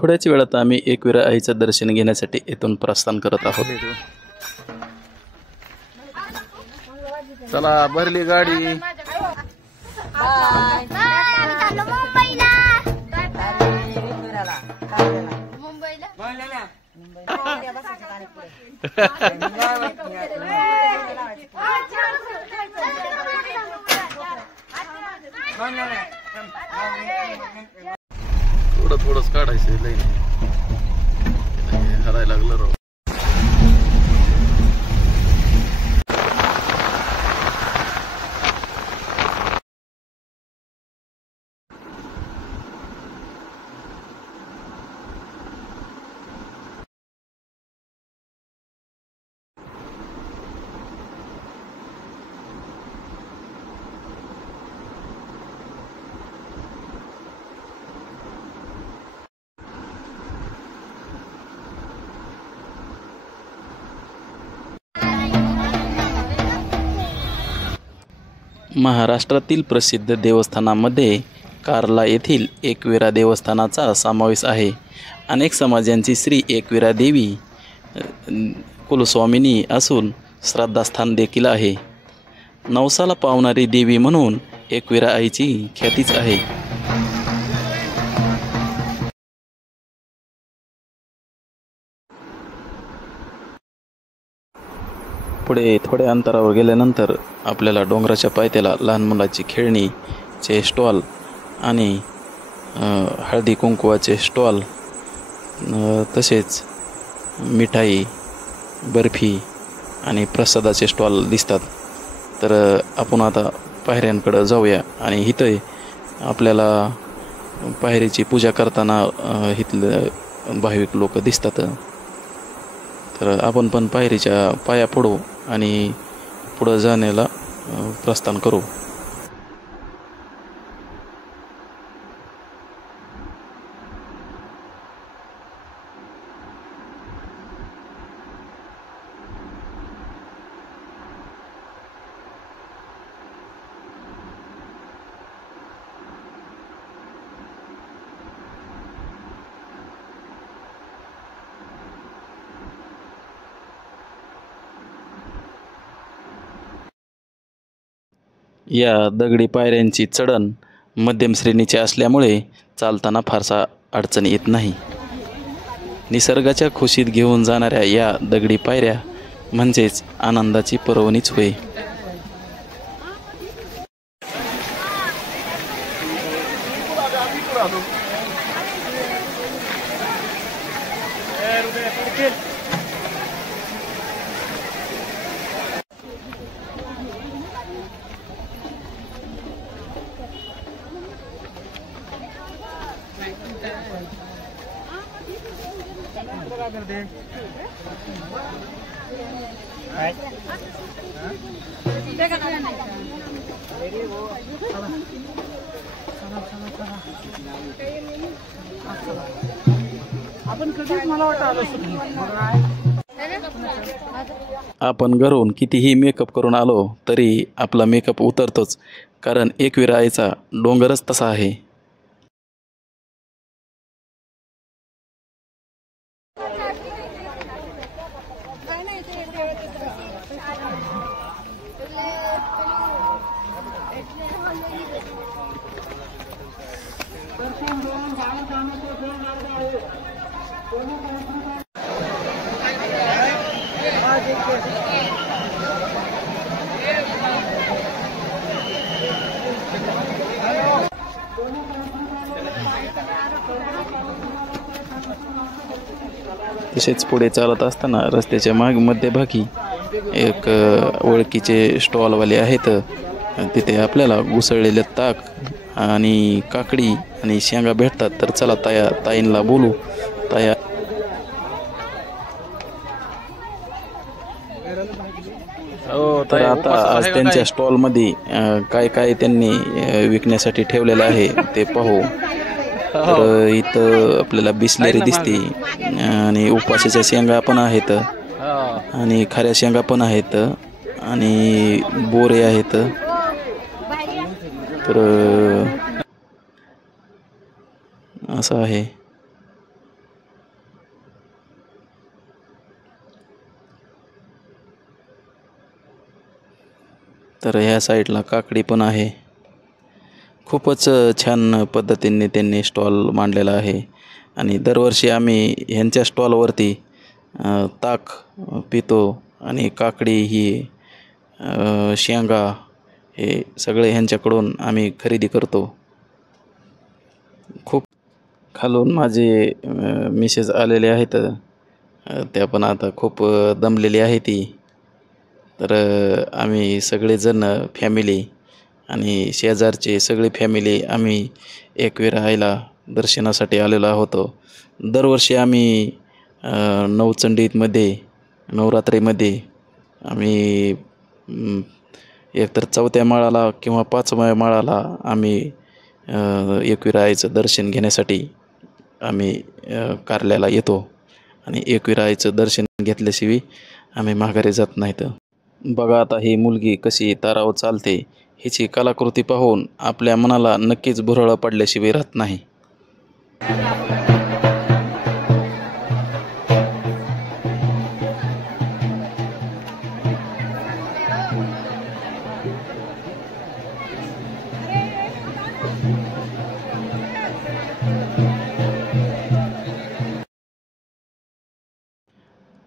थोड्याच वेळात आम्ही एकविरा आईचं दर्शन घेण्यासाठी येथून प्रस्थान करत आहोत। चला भरली गाडी। थोडंच काढायचं लई हरायला लागलं राव। महाराष्ट्रातील प्रसिद्ध देवस्थानांमध्ये कार्ला येथील एकविरा देवस्थानाचा समावेश आहे। अनेक समाजांची श्री एकविरा देवी कुलस्वामिनी असून श्रद्धास्थान देखील आहे। नवसाला पावणारी देवी म्हणून एकविरा आईची ख्यातीच आहे। पुढे थोड्या अंतरावर गेल्यानंतर आपल्याला डोंगराच्या पायथ्याला लहान मुलाची खेळणीचे स्टॉल आणि हळदी कुंकवाचे स्टॉल तसेच मिठाई, बर्फी आणि प्रसादाचे स्टॉल दिसतात। तर आपण आता पायऱ्यांकडे जाऊया आणि इथे आपल्याला पायरीची पूजा करताना इथले भाविक लोक दिसतात। तर आपण पण पायरीच्या पाया पडू आणि पुढे जाण्याला प्रस्थान करू। या दगडी पायऱ्यांची चढण मध्यम श्रेणीची असल्यामुळे चालताना फारसा अडचण येत नाही। निसर्गाच्या खुशीत घेऊन जाणाऱ्या या दगडी पायऱ्या म्हणजेच आनंदाची पर्वणीच होय। आपण घरून कितीही मेकअप करून आलो तरी आपला मेकअप उतरतोच, कारण एकविरा आईचा डोंगरच तसा आहे। तसेच पुढे चालत असताना रस्त्याच्या मध्यभागी एक ओळखीचे स्टॉलवाले आहेत। तिथे आपल्याला घुसळलेले ताक आणि काकडी आणि शेंगा भेटतात। तर चला ताईंना बोलू। ताया तर आता आज त्यांच्या स्टॉलमध्ये काय काय त्यांनी विकण्यासाठी ठेवलेलं आहे ते पाहू। तर इथं आपल्याला बिस्लेरी दिसते आणि उपासाच्या शेंगा पण आहेत आणि खाऱ्या शेंगा पण आहेत आणि बोरे आहेत। तर असं आहे। तर ह्या साईडला काकडी पण आहे. खूपच छान पद्धतीने त्यांनी स्टॉल मांडलेला आहे. आणि दरवर्षी आम्ही ह्यांच्या स्टॉलवरती ताक पितो आणि काकडी ही शेंगा हे सगळे ह्यांच्याकडून आम्ही खरेदी करतो. खूप खालून माझे मिसेस आलेले आहेत. त्या पण आता खूप दमलेली आहे ती. तर आम्ही सगळेजण फॅमिली आणि शेजारचे सगळी फॅमिली आम्ही एकविरा आईला दर्शनासाठी आलेलो आहोत. दरवर्षी आम्ही नवचंडीमध्ये नवरात्रीमध्ये आम्ही एकतर 4थ्या माळाला किंवा 5व्या माळाला आम्ही एकविरा आईचं दर्शन घेण्यासाठी आम्ही कारल्याला येतो आणि एकविरा आईचं दर्शन घेतल्याशिवाय आम्ही माघारी जात नाहीत. बघा आता ही मुलगी कशी तारावर चालते. हिची कलाकृती पाहून आपल्या मनाला नक्कीच भुरळ पडल्याशिवाय राहत नाही.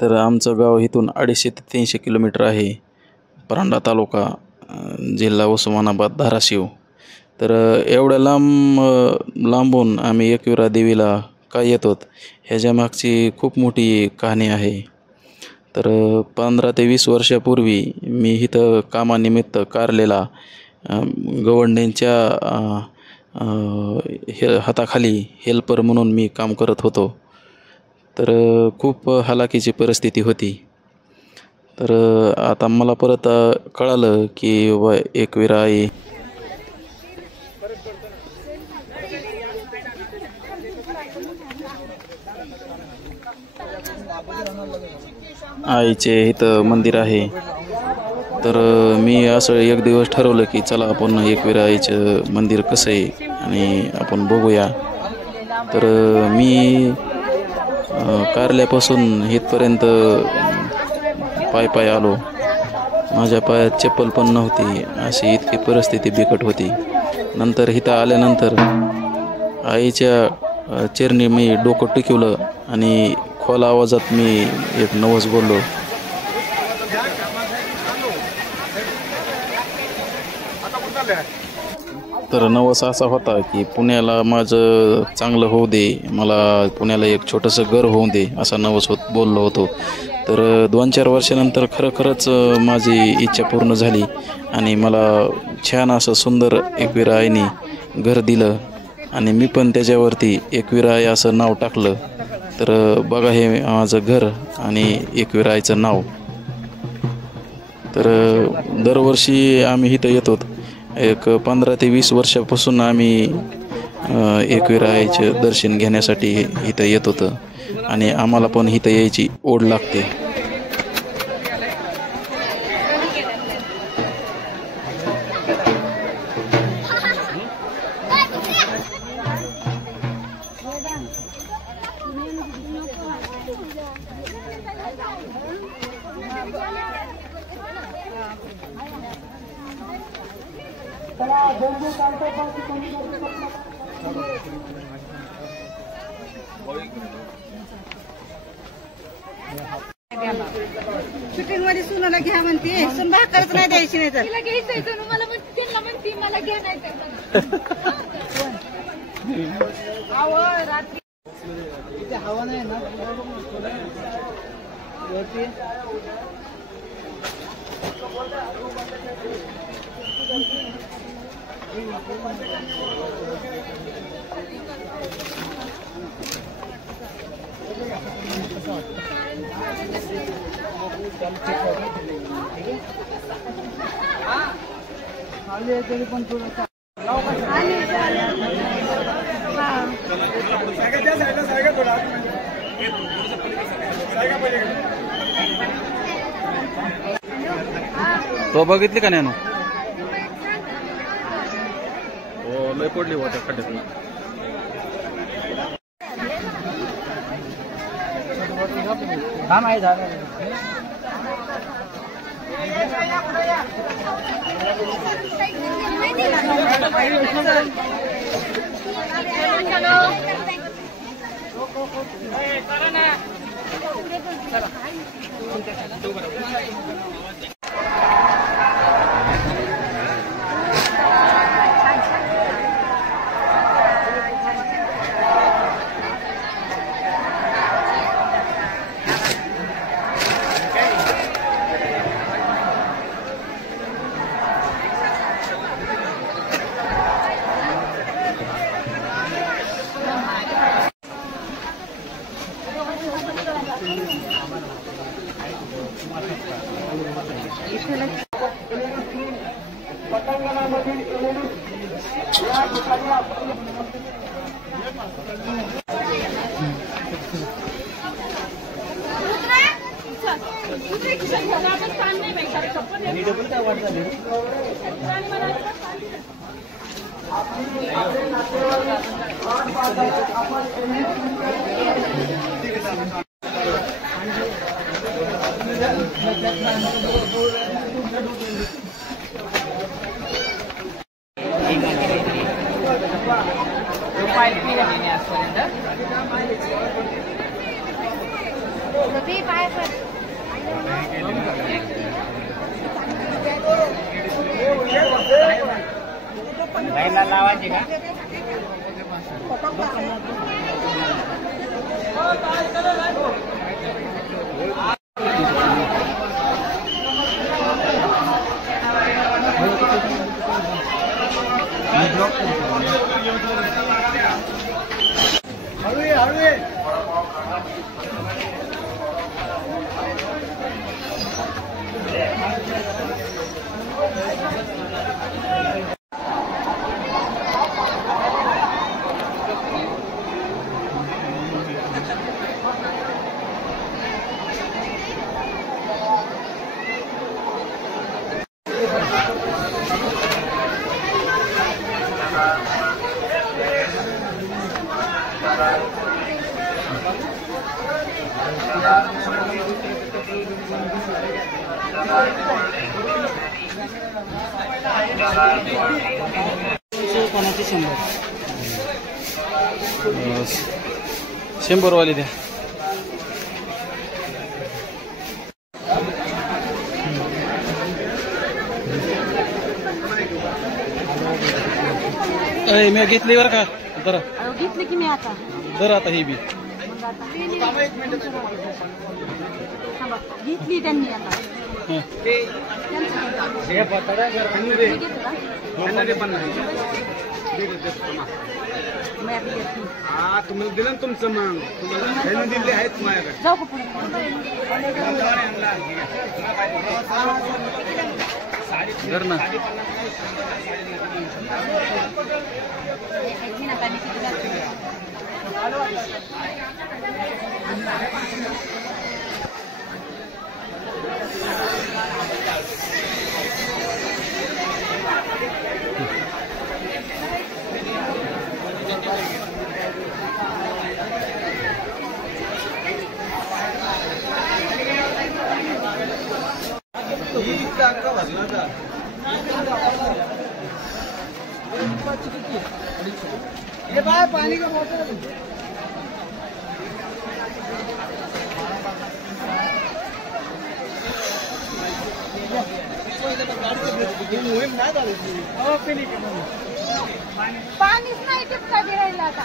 तर आमचं गाव इथून 250 ते 300 किलोमीटर आहे. परांडा तालुका, जिल्हा उस्मानाबाद, धाराशिव. तर एवढ्या लांबून आम्ही एकविरा देवीला का येतो ह्याच्या मागची खूप मोठी कहाणी आहे. तर 15 ते 20 वर्षापूर्वी मी इथं कामानिमित्त कारलेला गव्हर्नमेंटच्या हाताखाली हेल्पर म्हणून मी काम करत होतो. तर खूप हलाखीची परिस्थिती होती. तर आता मला परत कळालं की एकविरा आई आईचे इथं मंदिर आहे. तर मी असं एक दिवस ठरवलं की चला आपण एकविरा आईचं मंदिर कसं आहे आणि आपण बघूया. तर मी कारल्यापासून इथपर्यंत पाय आलो. माझ्या पायात चप्पल पण नव्हती. अशी इतकी परिस्थिती बिकट होती. नंतर इथं आल्यानंतर आईच्या चरणी मी डोकं टिकवलं आणि खोल आवाजात मी एक नवस बोललो. तर नवस असा होता की पुण्याला माझं चांगलं होऊ दे, मला पुण्याला एक छोटंसं घर होऊ दे, असा नवस बोललो होतो. तर 2-4 वर्षानंतर खरंच माझी इच्छा पूर्ण झाली आणि मला छान असं सुंदर एकविरा आईने घर दिलं आणि मी पण त्याच्यावरती एकविरा आई असं नाव टाकलं. तर बघा हे माझं घर आणि एकविरा आईचं नाव. तर दरवर्षी आम्ही इथं येतो. एक 15 ते 20 वर्षापासून आम्ही एकविरा आईचे दर्शन घेण्यासाठी इथं येत होतं आणि आम्हाला पण इथं यायची ओढ लागते. शूटिंग मध्ये सुनाला घ्या म्हणते, सुन भाकरच नाही द्यायची. नाही तर तिला घ्यायचंय, मला म्हणते तिला म्हणते मला घ्या नाही रात्री हवा नाही ना. पण थोडं तो बघितली का नाही? हो लय पडली होत्या खड्ड्यात. काम आहे झालं. लावायची का? कोणाची 100 वाली द्या. मी घेतली बरं का जरा घेतली की मी आता जरा आता ही बी घेतली त्यांनी आता तुम्हाला दिलं तुमचं मग तुम्हाला दिले आहेत माझ्याकडे जाऊ का पुढे घर ना ये बाय पानी का बोतल पाणीच नाही टिपका गिरायला आता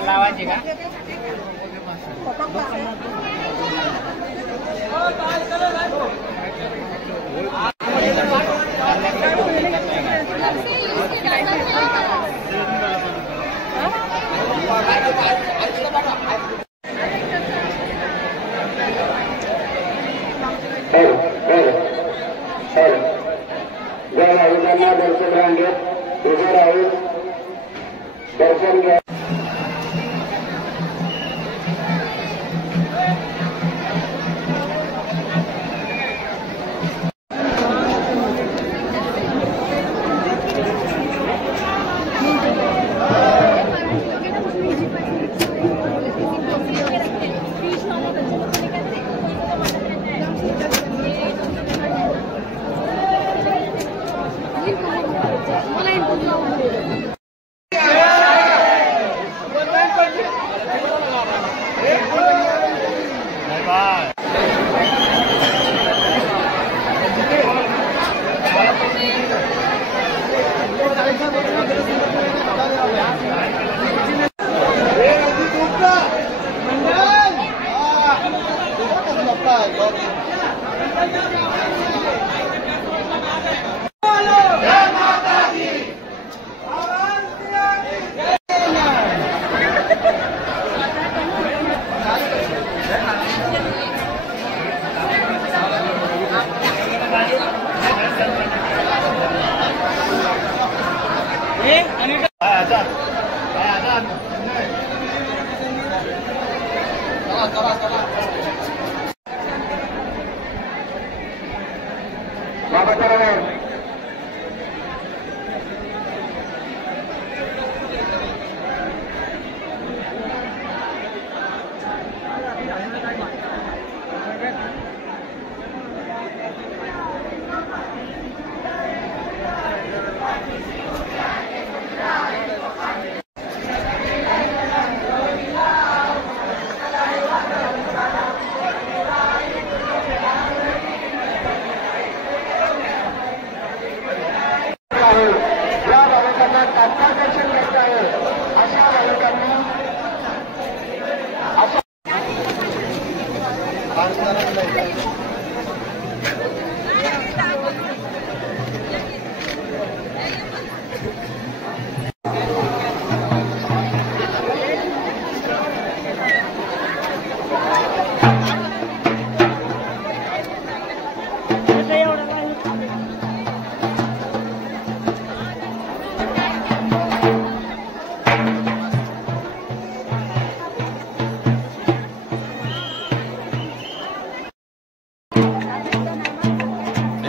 लावायची का? दर्शन रांगेत उभे राहून दर्शन घ्या.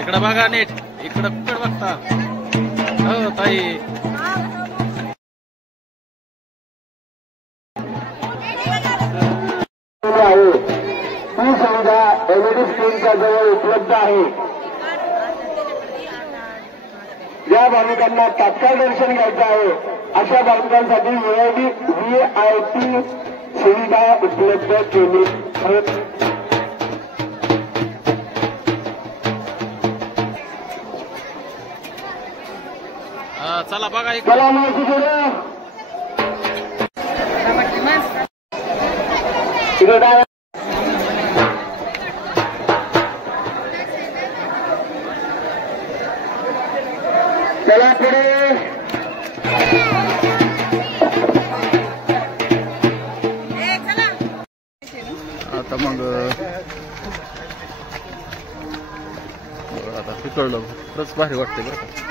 इकडं बघा नीट, इकडं बघता. हो ताई, ही सुविधा एलईडी स्क्रीनच्या जवळ उपलब्ध आहे. ज्या भाविकांना तात्काळ दर्शन घ्यायचं आहे अशा भाविकांसाठी VIP सुविधा उपलब्ध केली आहे. चला बघा चला माहिती केलं चला पुढे. आता मग आता पिकळलं खरंच भारी वाटते बरं का.